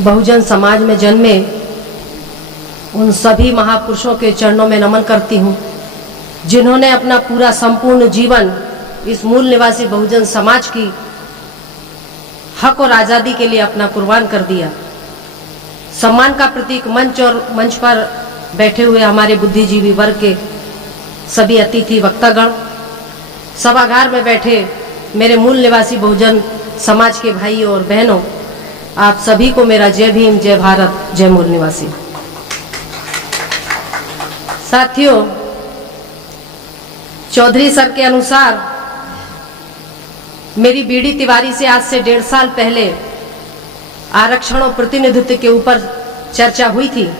बहुजन समाज में जन्मे उन सभी महापुरुषों के चरणों में नमन करती हूँ जिन्होंने अपना पूरा संपूर्ण जीवन इस मूल निवासी बहुजन समाज की हक और आज़ादी के लिए अपना कुर्बान कर दिया। सम्मान का प्रतीक मंच और मंच पर बैठे हुए हमारे बुद्धिजीवी वर्ग के सभी अतिथि वक्तागण, सभागार में बैठे मेरे मूल निवासी बहुजन समाज के भाई और बहनों, आप सभी को मेरा जय भीम, जय भारत, जय मूल निवासी। साथियों, चौधरी सर के अनुसार मेरी बीडी तिवारी से आज से 1.5 साल पहले आरक्षण और प्रतिनिधित्व के ऊपर चर्चा हुई थी।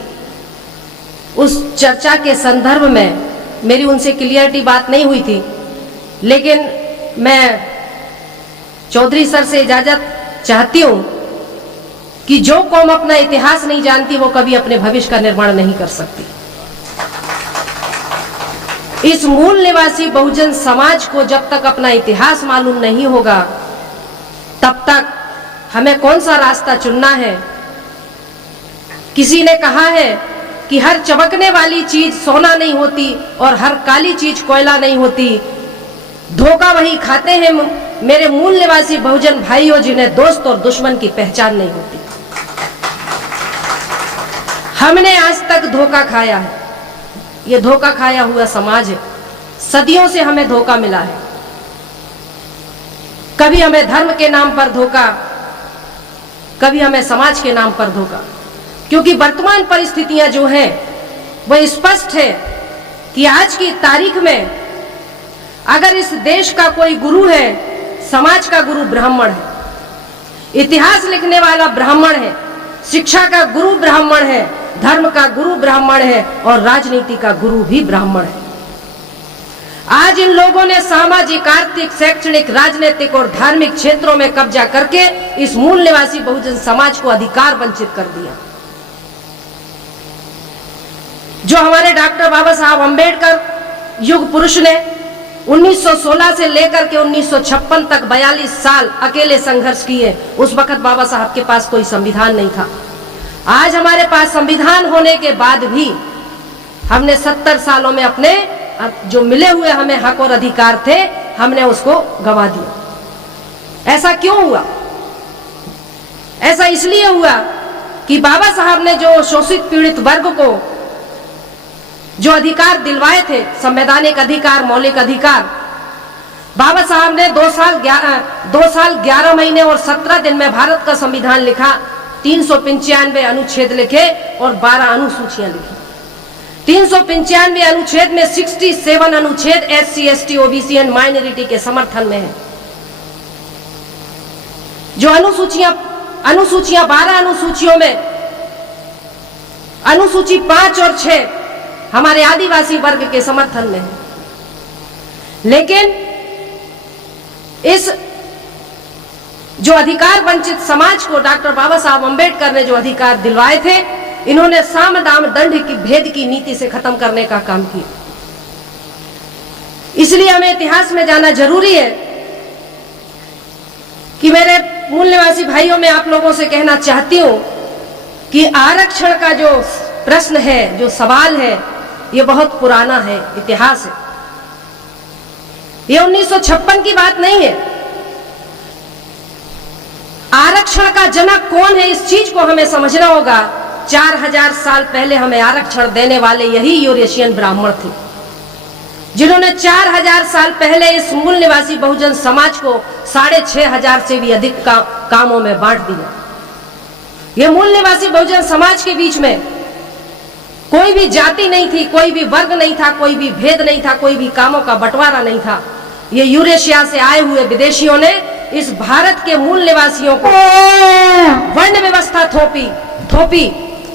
उस चर्चा के संदर्भ में मेरी उनसे क्लियरिटी बात नहीं हुई थी, लेकिन मैं चौधरी सर से इजाजत चाहती हूं कि जो कौम अपना इतिहास नहीं जानती वो कभी अपने भविष्य का निर्माण नहीं कर सकती। इस मूल निवासी बहुजन समाज को जब तक अपना इतिहास मालूम नहीं होगा तब तक हमें कौन सा रास्ता चुनना है। किसी ने कहा है कि हर चमकने वाली चीज सोना नहीं होती और हर काली चीज कोयला नहीं होती। धोखा वही खाते हैं मेरे मूल निवासी बहुजन भाइयों जिन्हें दोस्त और दुश्मन की पहचान नहीं होती। हमने आज तक धोखा खाया है। ये धोखा खाया हुआ समाज है। सदियों से हमें धोखा मिला है। कभी हमें धर्म के नाम पर धोखा, कभी हमें समाज के नाम पर धोखा। क्योंकि वर्तमान परिस्थितियां जो हैं वह स्पष्ट है कि आज की तारीख में अगर इस देश का कोई गुरु है, समाज का गुरु ब्राह्मण है, इतिहास लिखने वाला ब्राह्मण है, शिक्षा का गुरु ब्राह्मण है, धर्म का गुरु ब्राह्मण है और राजनीति का गुरु भी ब्राह्मण है। आज इन लोगों ने सामाजिक, आर्थिक, शैक्षणिक, राजनीतिक और धार्मिक क्षेत्रों में कब्जा करके इस मूल निवासी बहुजन समाज को अधिकार वंचित कर दिया। जो हमारे डॉक्टर बाबा साहब अंबेडकर युग पुरुष ने 1916 से लेकर के 1956 तक 42 साल अकेले संघर्ष किए, उस वक्त बाबा साहब के पास कोई संविधान नहीं था। आज हमारे पास संविधान होने के बाद भी हमने 70 सालों में अपने जो मिले हुए हमें हक और अधिकार थे हमने उसको गंवा दिया। ऐसा क्यों हुआ? ऐसा इसलिए हुआ कि बाबा साहब ने जो शोषित पीड़ित वर्ग को जो अधिकार दिलवाए थे, संवैधानिक अधिकार, मौलिक अधिकार, बाबा साहब ने 2 साल 11 महीने और 17 दिन में भारत का संविधान लिखा, 395 अनुच्छेद लिखे और 12 अनुसूचियां लिखी। 395 अनुच्छेद में 67 अनुच्छेद SC, ST, OBC and minority के समर्थन में है। जो अनुसूचियां 12 अनुसूचियों में अनुसूची 5 और 6 हमारे आदिवासी वर्ग के समर्थन में है। लेकिन इस जो अधिकार वंचित समाज को डॉक्टर बाबा साहब अंबेडकर ने जो अधिकार दिलवाए थे, इन्होंने साम दाम दंड की भेद की नीति से खत्म करने का काम किया। इसलिए हमें इतिहास में जाना जरूरी है कि मेरे मूल निवासी भाइयों, मैं आप लोगों से कहना चाहती हूं कि आरक्षण का जो प्रश्न है, जो सवाल है, ये बहुत पुराना है, इतिहास है। ये 1956 की बात नहीं है। आरक्षण का जनक कौन है, इस चीज को हमें समझना होगा। 4000 साल पहले हमें आरक्षण देने वाले यही यूरेशियन ब्राह्मण थे, जिन्होंने 4000 साल पहले इस मूल निवासी बहुजन समाज को 6500 से भी अधिक कामों में बांट दिया। ये मूल निवासी बहुजन समाज के बीच में कोई भी जाति नहीं थी, कोई भी वर्ग नहीं था, कोई भी भेद नहीं था, कोई भी कामों का बंटवारा नहीं था। ये यूरेशिया से आए हुए विदेशियों ने इस भारत के मूल निवासियों को वर्ण व्यवस्था थोपी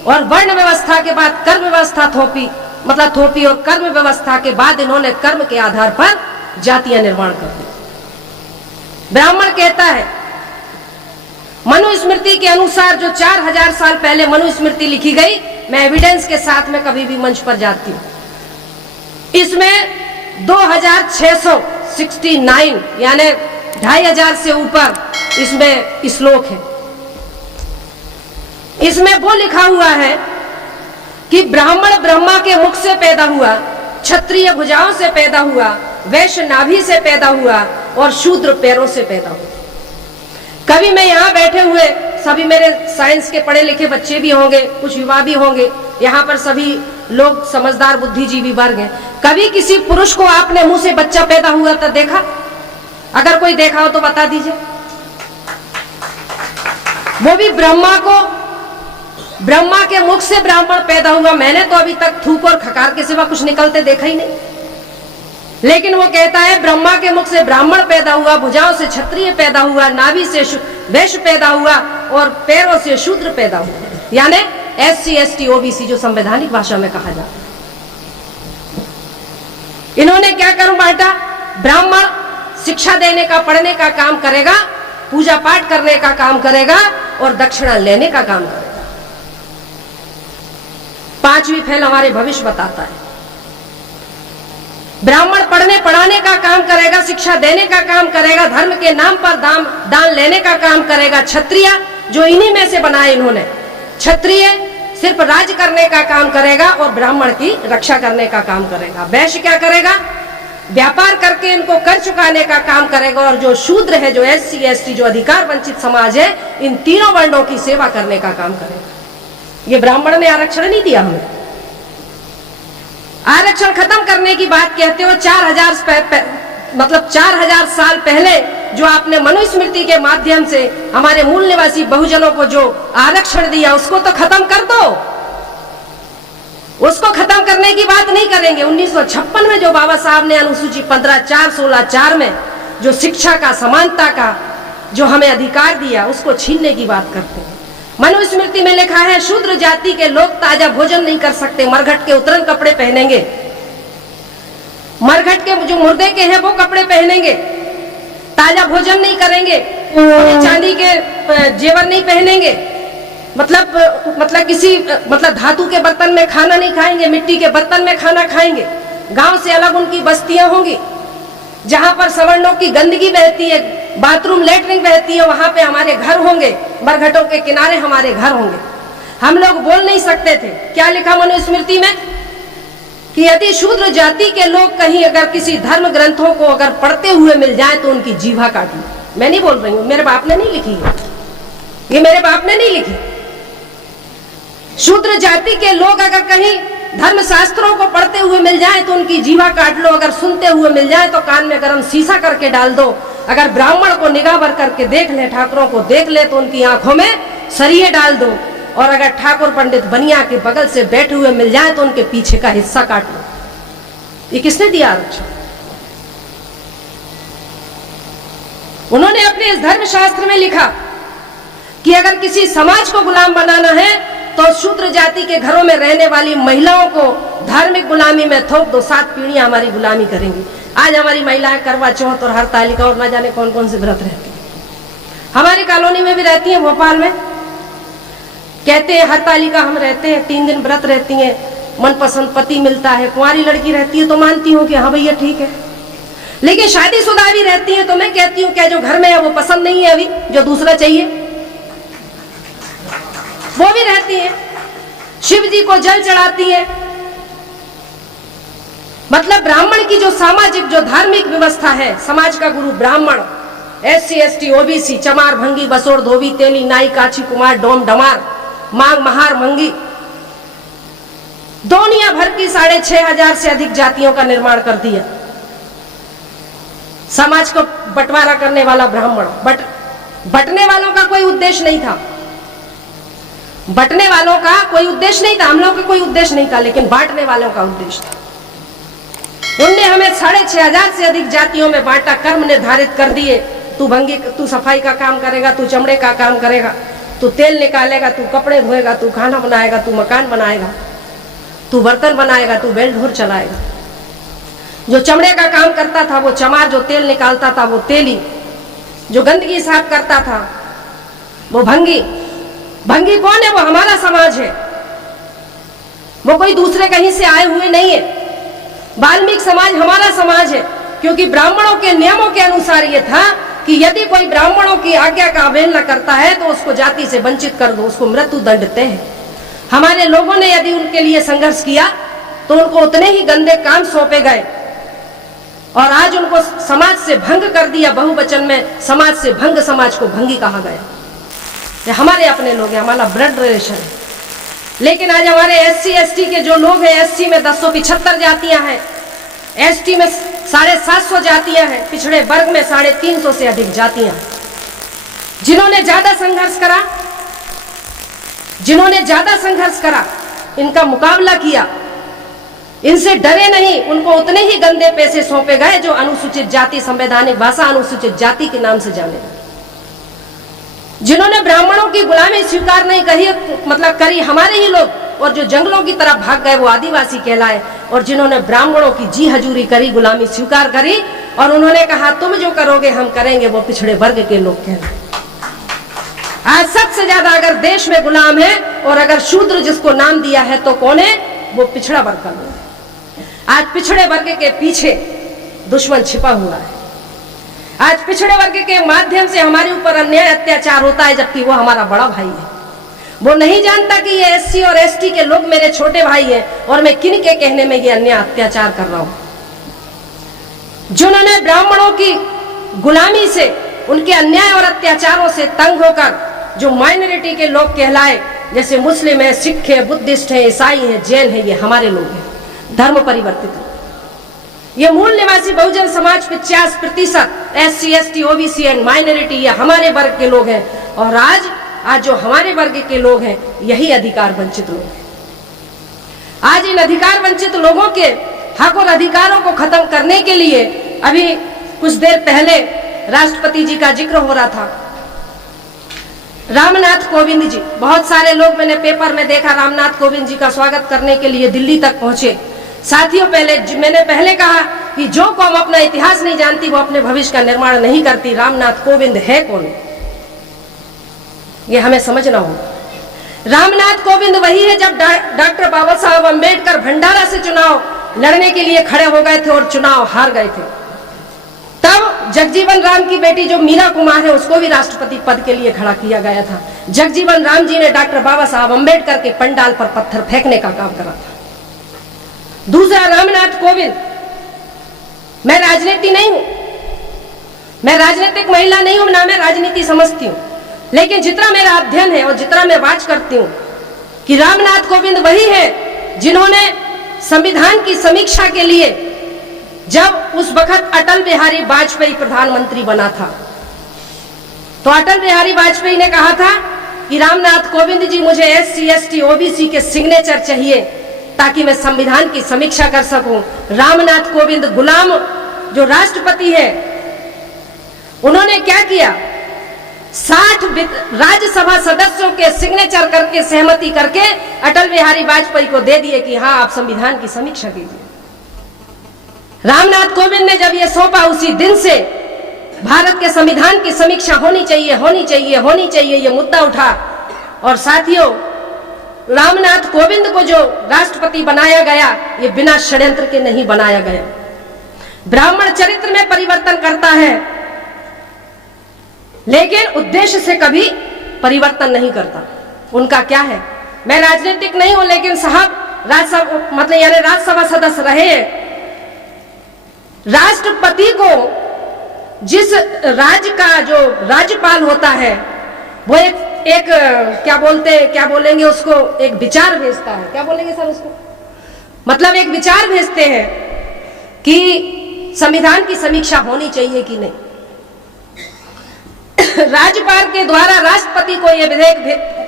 और वर्ण व्यवस्था के बाद कर्म व्यवस्था थोपी और कर्म व्यवस्था के बाद इन्होंने कर्म के आधार पर जातियां निर्माण कर दी। ब्राह्मण कहता है, मनुस्मृति के अनुसार जो 4000 साल पहले मनुस्मृति लिखी गई, मैं एविडेंस के साथ में कभी भी मंच पर जाती हूं, इसमें 2669 यानी 2500 से ऊपर इसमें श्लोक है। इसमें वो लिखा हुआ है कि ब्राह्मण ब्रह्मा के मुख से पैदा हुआ, क्षत्रिय भुजाओं से पैदा हुआ, वैश्य नाभि से पैदा हुआ और शूद्र पैरों से पैदा हुआ। कभी मैं यहाँ बैठे हुए सभी मेरे साइंस के पढ़े लिखे बच्चे भी होंगे, कुछ युवा भी होंगे, यहाँ पर सभी लोग समझदार बुद्धिजीवी वर्ग हैं। कभी किसी पुरुष को आपने मुंह से बच्चा पैदा हुआ तो देखा? अगर कोई देखा हो तो बता दीजिए। वो भी ब्रह्मा के मुख से ब्राह्मण पैदा हुआ। मैंने तो अभी तक थूक और खकार के सिवा कुछ निकलते देखा ही नहीं। लेकिन वो कहता है ब्रह्मा के मुख से ब्राह्मण पैदा हुआ, भुजाओं से क्षत्रिय पैदा हुआ, नाभि से वैश्य पैदा हुआ और पैरों से शूद्र पैदा हुआ। यानी SC ST OBC जो संवैधानिक भाषा में कहा जाता। इन्होंने क्या कर्म बांटा? ब्राह्मण शिक्षा देने का, पढ़ने का काम करेगा, पूजा पाठ करने का काम करेगा और दक्षिणा लेने का काम करेगा। पांचवी फैल हमारे भविष्य बताता है। ब्राह्मण पढ़ने पढ़ाने का काम करेगा, शिक्षा देने का काम करेगा, धर्म के नाम पर दान लेने का काम करेगा। क्षत्रिय जो इन्हीं में से बनाए इन्होंने, क्षत्रिय सिर्फ राज करने का काम करेगा और ब्राह्मण की रक्षा करने का काम करेगा। वैश्य क्या करेगा? व्यापार करके इनको कर चुकाने का काम करेगा। और जो शूद्र है, जो SC ST जो अधिकार वंचित समाज है, इन तीनों वर्णों की सेवा करने का काम करेगा। ये ब्राह्मण ने आरक्षण नहीं दिया हमें। आरक्षण खत्म करने की बात कहते हो 4000 साल पहले जो आपने मनुस्मृति के माध्यम से हमारे मूल निवासी बहुजनों को जो आरक्षण दिया, उसको तो खत्म कर दो। उसको खत्म करने की बात नहीं करेंगे। 1956 में जो बाबा साहब ने अनुसूची 15(4)(16)(4) में जो शिक्षा का, समानता का जो हमें अधिकार दिया, उसको छीनने की बात करते हैं। मनुस्मृति में लिखा है शूद्र जाति के लोग ताजा भोजन नहीं कर सकते, मरघट के उतरन कपड़े पहनेंगे, मरघट के जो मुर्दे के हैं वो कपड़े पहनेंगे, ताजा भोजन नहीं करेंगे, चांदी के जेवर नहीं पहनेंगे, मतलब धातु के बर्तन में खाना नहीं खाएंगे, मिट्टी के बर्तन में खाना खाएंगे। गांव से अलग उनकी बस्तियां होंगी, जहां पर सवर्णों की गंदगी बहती है, बाथरूम लेटरिन बहती है, वहां पे हमारे घर होंगे, मरघटों के किनारे हमारे घर होंगे। हम लोग बोल नहीं सकते थे। क्या लिखा मनुस्मृति में कि यदि शूद्र जाति के लोग कहीं अगर किसी धर्म ग्रंथों को अगर पढ़ते हुए मिल जाए तो उनकी जीवा काट लो। मैं नहीं बोल रही हूँ, मेरे बाप ने नहीं लिखी है, ये मेरे बाप ने नहीं लिखी। शूद्र जाति के लोग अगर कहीं धर्म शास्त्रों को पढ़ते हुए मिल जाए तो उनकी जीवा काट लो, अगर सुनते हुए मिल जाए तो कान में गरम शीशा करके डाल दो, अगर ब्राह्मण को निगाह भर करके देख ले, ठाकुरों को देख ले तो उनकी आंखों में सरिये डाल दो, और अगर ठाकुर पंडित बनिया के बगल से बैठे हुए मिल जाए तो उनके पीछे का हिस्सा काट लो। ये किसने दिया आरक्षण? उन्होंने अपने इस धर्म शास्त्र में लिखा कि अगर किसी समाज को गुलाम बनाना है तो शूद्र जाति के घरों में रहने वाली महिलाओं को धार्मिक गुलामी में थोप दो, 7 पीढ़ियां हमारी गुलामी करेंगी। आज हमारी महिलाएं करवा चौथ और हरतालिका और न जाने कौन कौन से व्रत रहती हैं। हमारी कॉलोनी में भी रहती हैं, भोपाल में कहते हैं हरतालिका हम रहते हैं, 3 दिन व्रत रहती हैं, मनपसंद पति मिलता है। कुंवारी लड़की रहती है तो मानती हूँ कि हाँ भैया ठीक है, लेकिन शादीशुदा भी रहती है तो मैं कहती हूँ क्या जो घर में है वो पसंद नहीं है, अभी जो दूसरा चाहिए वो भी रहती है, शिव जी को जल चढ़ाती है। मतलब ब्राह्मण की जो सामाजिक जो धार्मिक व्यवस्था है, समाज का गुरु ब्राह्मण, SC ST OBC, चमार भंगी बसोर धोबी तेली नाई काछी कुमार डोम डमार मांग महार मंगी, दुनिया भर की 6500 से अधिक जातियों का निर्माण कर दिया। समाज को बंटवारा करने वाला ब्राह्मण, बंटने वालों का कोई उद्देश्य नहीं था, बंटने वालों का कोई उद्देश्य नहीं था, हम लोग का कोई उद्देश्य नहीं था, लेकिन बांटने वालों का उद्देश्य था। उनने हमें 6500 से अधिक जातियों में बांटा, कर्म निर्धारित कर दिए। तू भंगी, तू सफाई का काम करेगा, तू चमड़े का काम करेगा, तू तेल निकालेगा, तू कपड़े धोएगा, तू खाना बनाएगा, तू मकान बनाएगा, तू बर्तन बनाएगा, तू बैल ढोर चलाएगा। जो चमड़े का काम करता था वो चमार, जो तेल निकालता था वो तेली, जो गंदगी साफ करता था वो भंगी। भंगी कौन है? वो हमारा समाज है, वो कोई दूसरे कहीं से आए हुए नहीं है। वाल्मीकि समाज हमारा समाज है, क्योंकि ब्राह्मणों के नियमों के अनुसार ये था कि यदि कोई ब्राह्मणों की आज्ञा का अवहेलना करता है तो उसको जाति से वंचित कर दो, उसको मृत्यु दंड तय है। हमारे लोगों ने यदि उनके लिए संघर्ष किया तो उनको उतने ही गंदे काम सौंपे गए और आज उनको समाज से भंग कर दिया। बहुवचन में समाज से भंग, समाज को भंगी कहा गया। ये हमारे अपने लोग हैं, हमारा ब्लड रिलेशन है। लेकिन आज हमारे SC ST के जो लोग हैं, SC में 1075 जातियां हैं, ST में 750 जातियां हैं, पिछड़े वर्ग में 350 से अधिक जातियां, जिन्होंने ज्यादा संघर्ष करा, इनका मुकाबला किया, इनसे डरे नहीं, उनको उतने ही गंदे पैसे सौंपे गए जो अनुसूचित जाति, संवैधानिक भाषा अनुसूचित जाति के नाम से जाने गए। जिन्होंने ब्राह्मणों की गुलामी स्वीकार नहीं करी हमारे ही लोग, और जो जंगलों की तरफ भाग गए वो आदिवासी कहलाए। और जिन्होंने ब्राह्मणों की जी हजूरी करी, गुलामी स्वीकार करी और उन्होंने कहा तुम जो करोगे हम करेंगे, वो पिछड़े वर्ग के लोग कहलाए। आज सबसे ज्यादा अगर देश में गुलाम है और अगर शूद्र जिसको नाम दिया है तो कौन है? वो पिछड़ा वर्ग का लोग है। आज पिछड़े वर्ग के पीछे दुश्मन छिपा हुआ है। आज पिछड़े वर्ग के माध्यम से हमारे ऊपर अन्याय अत्याचार होता है, जबकि वो हमारा बड़ा भाई है। वो नहीं जानता कि ये SC और ST के लोग मेरे छोटे भाई हैं और मैं किन के कहने में ये अन्याय अत्याचार कर रहा हूं। जिन्होंने ब्राह्मणों की गुलामी से, उनके अन्याय और अत्याचारों से तंग होकर जो माइनॉरिटी के लोग कहलाए, जैसे मुस्लिम है, सिख है, बुद्धिस्ट है, ईसाई है, जैन है, ये हमारे लोग हैं, धर्म परिवर्तित। ये मूल निवासी Bahujan Samaj 50% SC ST OBC and minority, ये हमारे वर्ग के लोग हैं। और आज जो हमारे वर्ग के लोग हैं यही अधिकार वंचित लोग हैं। आज इन अधिकार वंचित लोगों के हक और अधिकारों को खत्म करने के लिए अभी कुछ देर पहले राष्ट्रपति जी का जिक्र हो रहा था। रामनाथ कोविंद जी, बहुत सारे लोग मैंने पेपर में देखा रामनाथ कोविंद जी का स्वागत करने के लिए दिल्ली तक पहुंचे। साथियों, मैंने पहले कहा कि जो कौम अपना इतिहास नहीं जानती वो अपने भविष्य का निर्माण नहीं करती। रामनाथ कोविंद है कौन, ये हमें समझना होगा। रामनाथ कोविंद वही है जब डॉक्टर बाबा साहब अम्बेडकर भंडारा से चुनाव लड़ने के लिए खड़े हो गए थे और चुनाव हार गए थे, तब जगजीवन राम की बेटी जो मीरा कुमार है उसको भी राष्ट्रपति पद के लिए खड़ा किया गया था। जगजीवन राम जी ने डॉक्टर बाबा साहब अम्बेडकर के पंडाल पर पत्थर फेंकने का काम करा था। दूसरा, रामनाथ कोविंद, मैं राजनीति नहीं हूं, मैं राजनीतिक महिला नहीं हूं, ना मैं राजनीति समझती हूं, लेकिन जितना मेरा अध्ययन है और जितना मैं वाच करती हूं कि रामनाथ कोविंद वही है जिन्होंने संविधान की समीक्षा के लिए, जब उस वक्त अटल बिहारी वाजपेयी प्रधानमंत्री बना था, तो अटल बिहारी वाजपेयी ने कहा था कि रामनाथ कोविंद जी मुझे SC ST OBC के सिग्नेचर चाहिए ताकि मैं संविधान की समीक्षा कर सकूं। रामनाथ कोविंद गुलाम जो राष्ट्रपति है, उन्होंने क्या किया, 60 राज्यसभा सदस्यों के सिग्नेचर करके, सहमति करके अटल बिहारी वाजपेयी को दे दिए कि हाँ आप संविधान की समीक्षा कीजिए। रामनाथ कोविंद ने जब ये सौंपा, उसी दिन से भारत के संविधान की समीक्षा होनी चाहिए, होनी चाहिए, होनी चाहिए, ये मुद्दा उठा। और साथियों, रामनाथ कोविंद को जो राष्ट्रपति बनाया गया, ये बिना षड्यंत्र के नहीं बनाया गया। ब्राह्मण चरित्र में परिवर्तन करता है लेकिन उद्देश्य से कभी परिवर्तन नहीं करता। उनका क्या है, मैं राजनीतिक नहीं हूं, लेकिन साहब राज्यसभा सदस्य रहे। राष्ट्रपति को जिस राज्य का जो राज्यपाल होता है वो एक क्या बोलेंगे उसको, एक विचार भेजता है। क्या बोलेंगे सर उसको, मतलब एक विचार भेजते हैं कि संविधान की समीक्षा होनी चाहिए कि नहीं। राज्यपाल के द्वारा राष्ट्रपति को यह विधेयक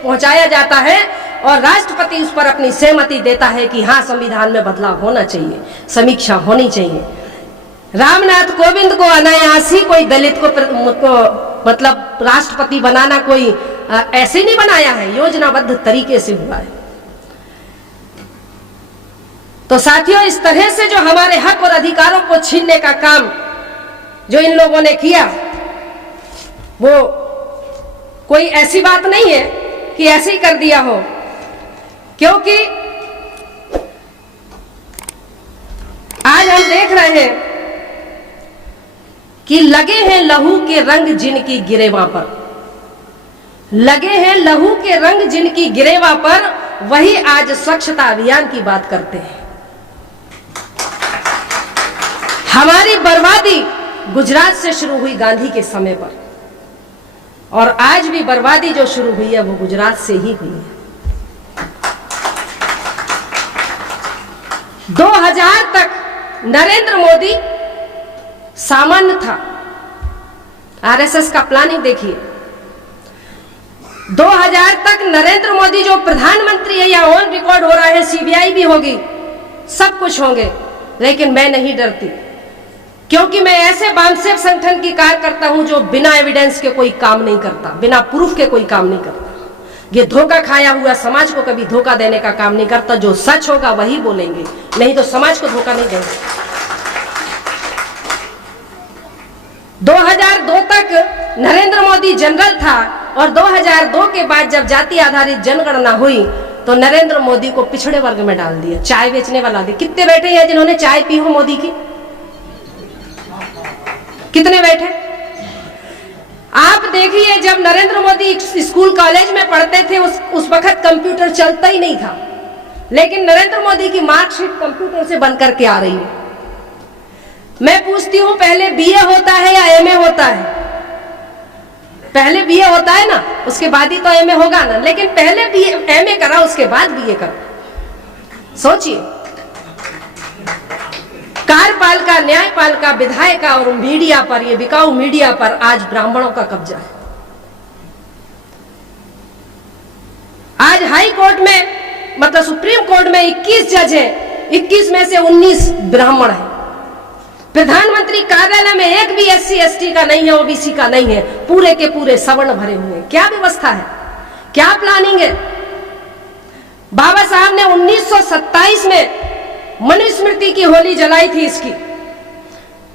पहुंचाया जाता है और राष्ट्रपति उस पर अपनी सहमति देता है कि हाँ संविधान में बदलाव होना चाहिए, समीक्षा होनी चाहिए। रामनाथ कोविंद को अनायास ही कोई दलित को मतलब राष्ट्रपति बनाना कोई ऐसे नहीं बनाया है, योजनाबद्ध तरीके से हुआ है। तो साथियों, इस तरह से जो हमारे हक और अधिकारों को छीनने का काम जो इन लोगों ने किया, वो कोई ऐसी बात नहीं है कि ऐसे ही कर दिया हो, क्योंकि आज हम देख रहे हैं कि लगे हैं लहू के रंग जिनकी गिरेवा पर, लगे हैं लहू के रंग जिनकी गिरेवा पर, वही आज स्वच्छता अभियान की बात करते हैं। हमारी बर्बादी गुजरात से शुरू हुई गांधी के समय पर, और आज भी बर्बादी जो शुरू हुई है वो गुजरात से ही हुई है। 2000 तक नरेंद्र मोदी सामान्य था। आरएसएस का प्लानिंग देखिए, 2000 तक नरेंद्र मोदी जो प्रधानमंत्री है, या ऑन रिकॉर्ड हो रहा है, सीबीआई भी होगी, सब कुछ होंगे, लेकिन मैं नहीं डरती, क्योंकि मैं ऐसे वामसेफ संगठन की कार्यकर्ता हूं जो बिना एविडेंस के कोई काम नहीं करता, बिना प्रूफ के कोई काम नहीं करता। ये धोखा खाया हुआ समाज को कभी धोखा देने का काम नहीं करता। जो सच होगा वही बोलेंगे, नहीं तो समाज को धोखा नहीं देंगे। 2002 तक नरेंद्र मोदी जनरल था, और 2002 के बाद जब जाति आधारित जनगणना हुई तो नरेंद्र मोदी को पिछड़े वर्ग में डाल दिया, चाय बेचने वाला दे। कितने बैठे हैं जिन्होंने चाय पी हो मोदी की? कितने बैठे? आप देखिए, जब नरेंद्र मोदी स्कूल कॉलेज में पढ़ते थे उस वक्त कंप्यूटर चलता ही नहीं था, लेकिन नरेंद्र मोदी की मार्कशीट कंप्यूटर से बनकर के आ रही है। मैं पूछती हूं, पहले बीए होता है या एमए होता है? पहले बीए होता है ना, उसके बाद ही तो एमए होगा ना, लेकिन पहले एमए करा, उसके बाद बीए करा। सोचिए, कार्यपालिका, न्यायपालिका, विधायिका और मीडिया पर, ये बिकाऊ मीडिया पर आज ब्राह्मणों का कब्जा है। आज हाई कोर्ट में, मतलब सुप्रीम कोर्ट में 21 जज हैं, 21 में से 19 ब्राह्मण हैं। प्रधानमंत्री कार्यालय में एक भी एससी एसटी का नहीं है, ओबीसी का नहीं है, पूरे के पूरे सवर्ण भरे हुए हैं। क्या व्यवस्था है, क्या प्लानिंग है? बाबा साहब ने 1927 में मनुस्मृति की होली जलाई थी इसकी।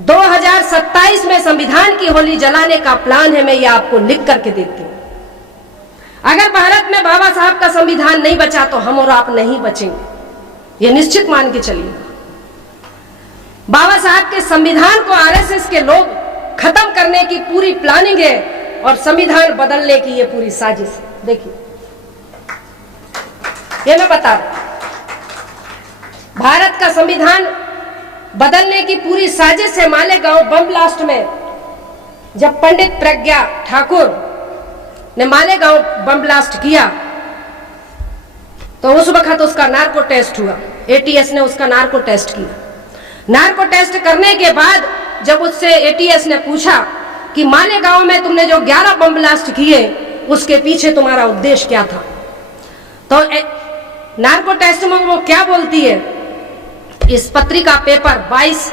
2027 में संविधान की होली जलाने का प्लान है। मैं ये आपको लिख करके देती हूं। अगर भारत में बाबा साहब का संविधान नहीं बचा तो हम और आप नहीं बचेंगे, ये निश्चित मान के चलिए। बाबा साहब के संविधान को आरएसएस के लोग खत्म करने की पूरी प्लानिंग है, और संविधान बदलने की ये पूरी साजिश है। देखिए, ये मैं बता रहा हूं, भारत का संविधान बदलने की पूरी साजिश है। मालेगांव बम ब्लास्ट में जब पंडित प्रज्ञा ठाकुर ने मालेगांव बम ब्लास्ट किया तो उस वक्त उसका नार्को टेस्ट हुआ, एटीएस ने उसका नार्को टेस्ट किया। नार्को टेस्ट करने के बाद जब उससे एटीएस ने पूछा कि मालेगांव में तुमने जो 11 बम ब्लास्ट किए उसके पीछे तुम्हारा उद्देश्य क्या था, तो नार्को टेस्ट में वो क्या बोलती है, इस पत्रिका पेपर 22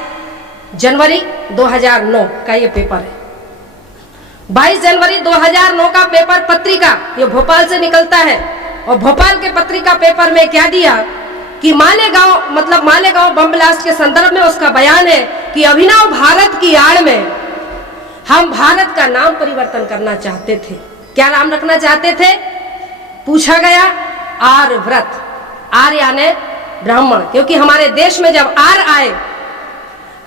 जनवरी 2009 का ये पेपर है। 22 जनवरी 2009 का पेपर पत्रिका, ये भोपाल से निकलता है, और भोपाल के पत्रिका पेपर में क्या दिया कि मालेगांव, मतलब मालेगांव बम ब्लास्ट के संदर्भ में उसका बयान है कि अभिनव भारत की आड़ में हम भारत का नाम परिवर्तन करना चाहते थे। क्या नाम रखना चाहते थे? पूछा गया, आर्यव्रत। आर्य यानी ब्राह्मण, क्योंकि हमारे देश में जब आर आए,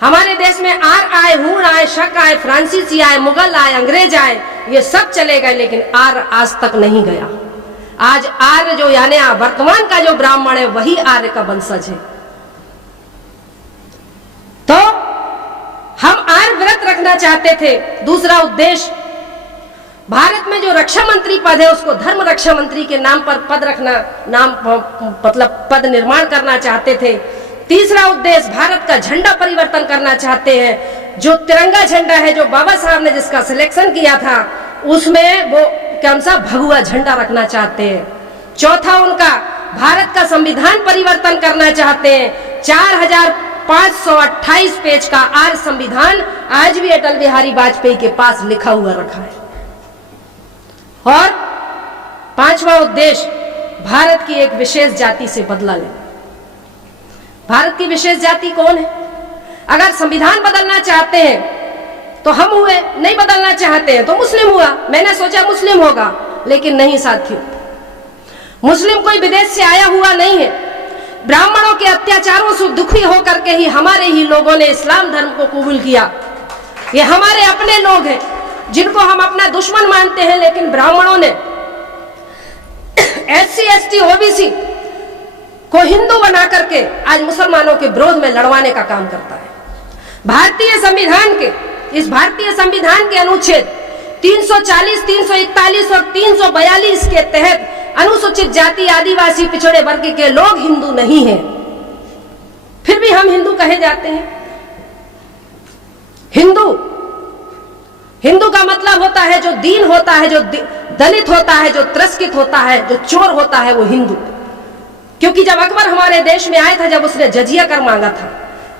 हमारे देश में आर आए, हूण आए, शक आए, फ्रांसीसी आए, मुगल आए, अंग्रेज आए, ये सब चले गए, लेकिन आर आज तक नहीं गया। आज आर्य जो यानी वर्तमान का जो ब्राह्मण है वही आर्य का वंशज है। तो हम आर्य व्रत रखना चाहते थे। दूसरा उद्देश्य, भारत में जो रक्षा मंत्री पद है उसको धर्म रक्षा मंत्री के नाम पर पद रखना, नाम मतलब पद निर्माण करना चाहते थे। तीसरा उद्देश्य, भारत का झंडा परिवर्तन करना चाहते हैं। जो तिरंगा झंडा है, जो बाबा साहब ने जिसका सिलेक्शन किया था, उसमें वो कौन सा भगवा झंडा रखना चाहते हैं। चौथा उनका, भारत का संविधान परिवर्तन करना चाहते हैं। 4528 पेज का आर्य संविधान आज भी अटल बिहारी वाजपेयी के पास लिखा हुआ रखा है। और पांचवा उद्देश्य, भारत की एक विशेष जाति से बदला लेना। भारत की विशेष जाति कौन है? अगर संविधान बदलना चाहते हैं तो हम हुए, नहीं बदलना चाहते हैं तो मुस्लिम हुआ। मैंने सोचा मुस्लिम होगा, लेकिन नहीं साथियों, मुस्लिम कोई विदेश से आया हुआ नहीं है। ब्राह्मणों के अत्याचारों से दुखी होकर के ही हमारे ही लोगों ने इस्लाम धर्म को कबूल किया। ये हमारे अपने लोग हैं जिनको हम अपना दुश्मन मानते हैं, लेकिन ब्राह्मणों ने SC ST OBC को हिंदू बना करके आज मुसलमानों के विरोध में लड़वाने का काम करता है। भारतीय संविधान के, इस भारतीय संविधान के अनुच्छेद 340, 341 और 342 के तहत अनुसूचित जाति, आदिवासी, पिछड़े वर्ग के लोग हिंदू नहीं हैं, फिर भी हम हिंदू कहे जाते हैं। हिंदू का मतलब होता है जो दीन होता है, जो दलित होता है, जो तिरस्कृत होता है, जो चोर होता है, वो हिंदू। क्योंकि जब अकबर हमारे देश में आया था, जब उसने जजिया कर मांगा था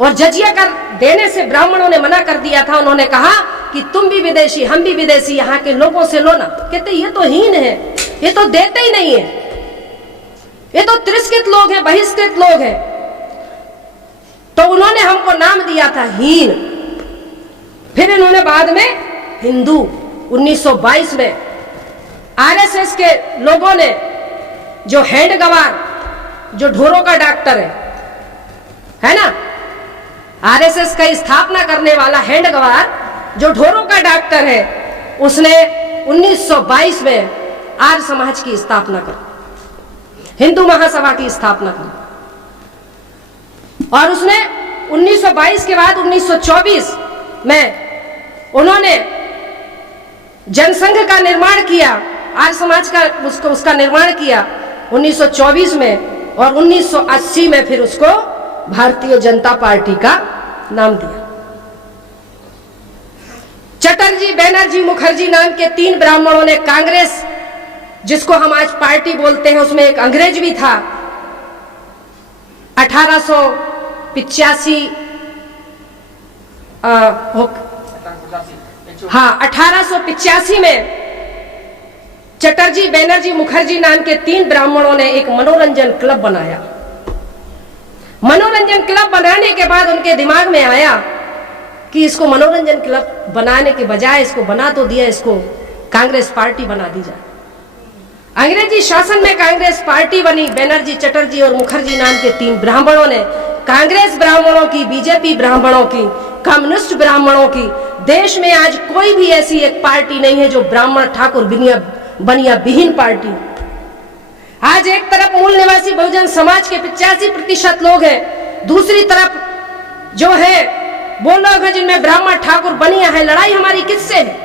और जजिया कर देने से ब्राह्मणों ने मना कर दिया था, उन्होंने कहा कि तुम भी विदेशी, हम भी विदेशी, यहाँ के लोगों से लो ना। कहते ये तो हीन है, ये तो देते ही नहीं है, ये तो तिरस्कृत लोग हैं, बहिष्कृत लोग हैं। तो उन्होंने हमको नाम दिया था हीन। फिर इन्होंने बाद में हिंदू 1922 में RSS के लोगों ने, जो हैंड गवार, जो ढोरों का डॉक्टर है ना, RSS का स्थापना करने वाला हैंड गवार जो ढोरों का डॉक्टर है, उसने 1922 में आर्य समाज की स्थापना कर, हिंदू महासभा की स्थापना की। और उसने 1922 के बाद 1924 में उन्होंने जनसंघ का निर्माण किया, आर्य समाज का उसका निर्माण किया 1924 में, और 1980 में फिर उसको भारतीय जनता पार्टी का नाम दिया। चटर्जी, बनर्जी, मुखर्जी नाम के 3 ब्राह्मणों ने कांग्रेस, जिसको हम आज पार्टी बोलते हैं, उसमें एक अंग्रेज भी था, 1885 1885 में चटर्जी, बनर्जी, मुखर्जी नाम के 3 ब्राह्मणों ने एक मनोरंजन क्लब बनाया। मनोरंजन क्लब बनाने के बाद उनके दिमाग में आया कि इसको मनोरंजन क्लब बनाने के बजाय इसको बना तो दिया, इसको कांग्रेस पार्टी बना दी जाए। अंग्रेजी शासन में कांग्रेस पार्टी बनी। बनर्जी, चटर्जी और मुखर्जी नाम के 3 ब्राह्मणों ने कांग्रेस ब्राह्मणों की, बीजेपी ब्राह्मणों की, कम्युनिस्ट ब्राह्मणों की, देश में आज कोई भी ऐसी एक पार्टी नहीं है जो ब्राह्मण, ठाकुर, बनिया विहीन पार्टी। आज एक तरफ मूल निवासी बहुजन समाज के 85% लोग हैं, दूसरी तरफ जो है वो लोग हैं जिनमें ब्राह्मण, ठाकुर, बनिया है। लड़ाई हमारी किससे है?